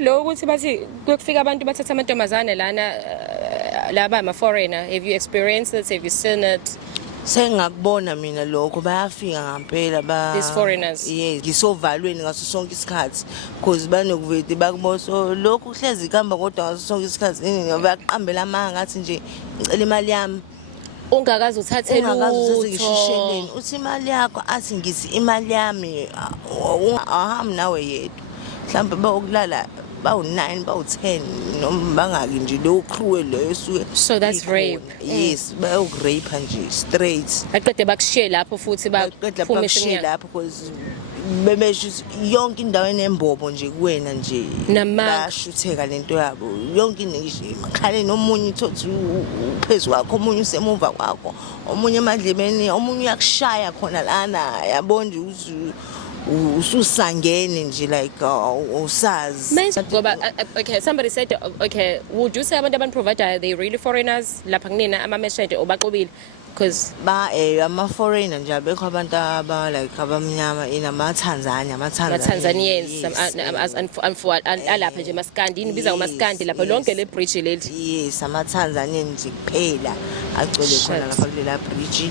kanti lo ukuthi bathi kufika abantu bathatha amantombazane lana laba ama-foreigner, have you experienced it, have you seen it? Sengakubona mina lokho bayafika ngampela These foreigners. yes ngisovalweni ngaso sonke isikhathi because banokuvete bakubona so lokhu hlezi ikamba kodwa ngaso sonke isikhathi bayaqambela amanga ngathi nje ngicela imali yami Ungakazi uthathe lutho ngishisheleni uthi imali yakho athi ngisi imali yami ahambi nawe yedwa mhlawumbe bayokulala bawu9 bawu10 noma bangaki nje lo cruel lo esuke so that's rape. Yes bayorape nje straight baqede bakushiye lapho futhi baphumishile lapho because bebesho yonke indawo enembobo nje kuwena nje bashutheka lento yabo yonke ngisho emakhaleni omunye uthothi uphezulu wakho omunye usemuva kwakho omunye emadlebeni omunye uyakushaya khona lana yabona nje ususangene nje like usazi ngoba okay somebody said okay would you say abantu provide are they really foreigners lapha kunina ama-meshede obaqobile because ama foreigner nje abekho abantu aba like abamnyama ama-Tanzanians alapha nje maskandi nibiza ngomaskandi lapha lonke le bridge leli yes ama-Tanzanian nje kuphela agcwele khona lapha kulela bridge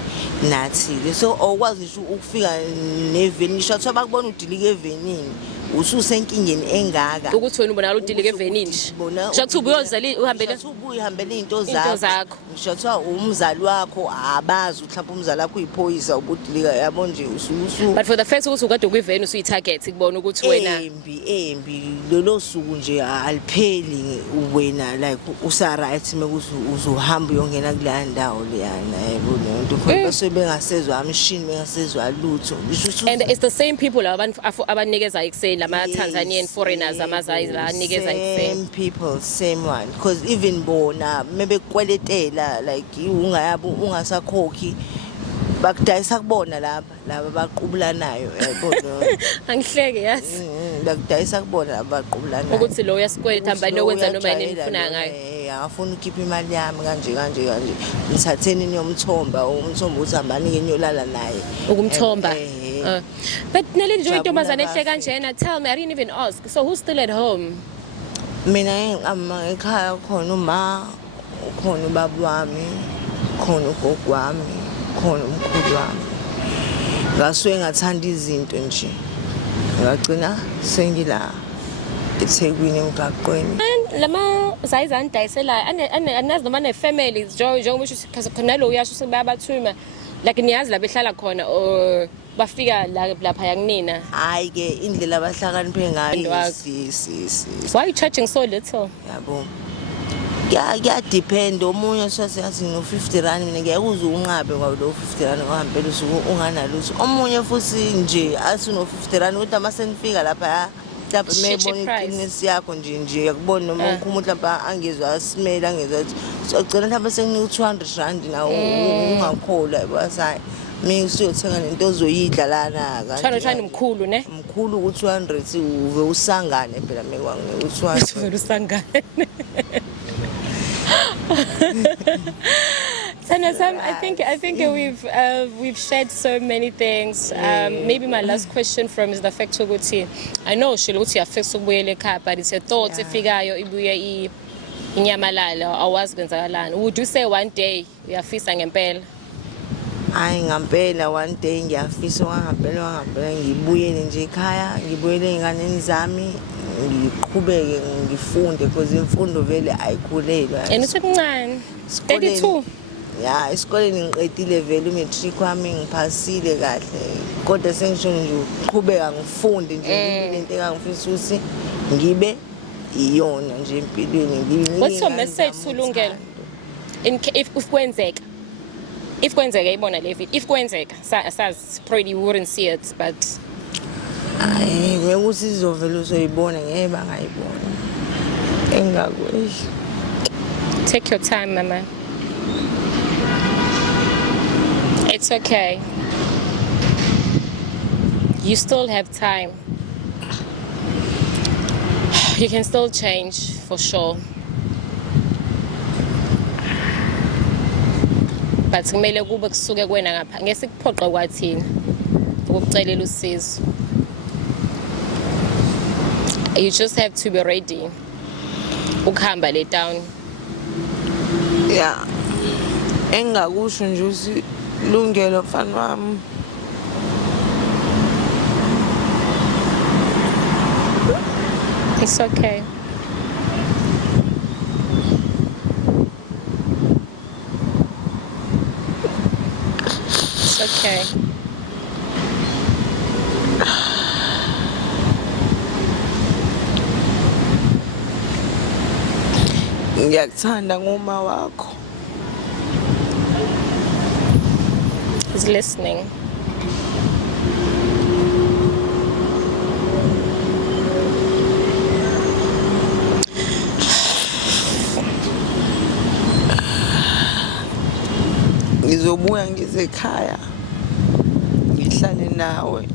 nathi so okwazi nje ukufika neveni ngisho kuthiwa bakubona udilika evenini ususenkingeni engaka ukuthi wena ubonakala udilika evenini nje ngisho kuthi uhambele into zakho ngisho kuthiwa umzali wakho abazi mhlawumbe umzali wakho uyiphoyisa ubudilika yabo nje ususu but for the first ukuthi ukade kwiveni usuyi-target kubona ukuthi wena embi lolo suku nje alipheli wena like usa-right mekuthi uzohamba uyongena kuleya ndawo leyana yabona into khona basuke bengasezwa amshini bengasezwa lutho and it's the same people abanikeza ekuseni lama-Tanzanian foreigners amazayi la anikeza ekuseni same people same one because even bona mebekweletela like ungayabo ungasakhokhi bakudayisa kubona laba baqubulanayo yabona angihleke yazi bakudayisa kubona laba baqubulanayo ukuthi lo uyasikweleta hamba nokwenza noma yini enifuna ngayo afuna ukhipha imali yami kanje ngithatheni niyomthomba umthomba uthi hambani ngiyolala naye ukumthomba but naleli nje intombazane ehle kanjena tell me I didn't even ask so who's still at home mina ekhaya khona uma khona ubaba wami khona ugogo wami khona umkhulu wami ngasuke ngathanda izinto nje ngagcina sengila eThekwini emgaqweni lama zayizani dayisela anazi noma ne-family njengoba usho khona lo uyasho ukuthi bayabathuma like niyazi la behlala khona or bafika lapha yakunina hayi ke indlela abahlakaniphe ngayo why are you charging so little yabo depend omunye soseyathi no 50 rand mina ngeke uze unqabe kwawo lo 50 rand ohambela usuku unganalutho omunye futhi nje athi no 50 rand kodwa masenifika lapha mhlawumbe mebona iqinisi yakho nje yakubona noma umuntu mhlawumbe angezwa asimela angezwa so gcina mhlawumbe sekunika 200 rand nawo ungakhola basayi mina usuyothenga lento ozoyidla lana kanje 200 rand mkhulu ne mkhulu ku200 uve usangane phela mekwange u200 uvela usangane Sana Sam, I think we've shared so many things. Maybe my last question from is the fact ukuthi I know Shiluti affects ubuyele ekhaya but it's a thought efikayo ibuye inyamalala awazi kwenzakalani. Would you say one day uyafisa ngempela? Hayi ngempela one day ngiyafisa ngempela ngibuyele nje ekhaya ngibuyele inganeni zami ngiqhubeke ngifunde because imfundo vele ayikhulelwa and usemncane 32 ya esikoleni ngiqedile vele umatric wami ngiphasile kahle kodwa sengisho nje uqhubeka ngifunde nje into engangifisa ukuthi ngibe iyona nje empilweni ngibe what's your message to Lungelo if kwenzeka ibona le video if kwenzeka sazi probably you wouldn't see it but hayi ngekuthi izovela uzoyibona ngeke bangayibona engakweshi take your time mama it's okay you still have time you can still change for sure but kumele kube kusuke kwena ngapha ngesikuphoqa kwathina ukucelela usizo You just have to be ready. Ukuhamba le town. Yeah. Engakusho nje usi lungelo mfana wami. It's okay. It's okay. Ngiyakuthanda ngoma wakho. He's listening. Ngizobuya ngize ekhaya. Ngihlale nawe.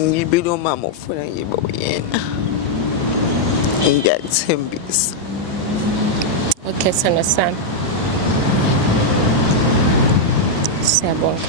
Ngibe lo mama ufuna ngibe uyena. Ngiyakuthembisa. Okay, Sithando sami. Siyabonga.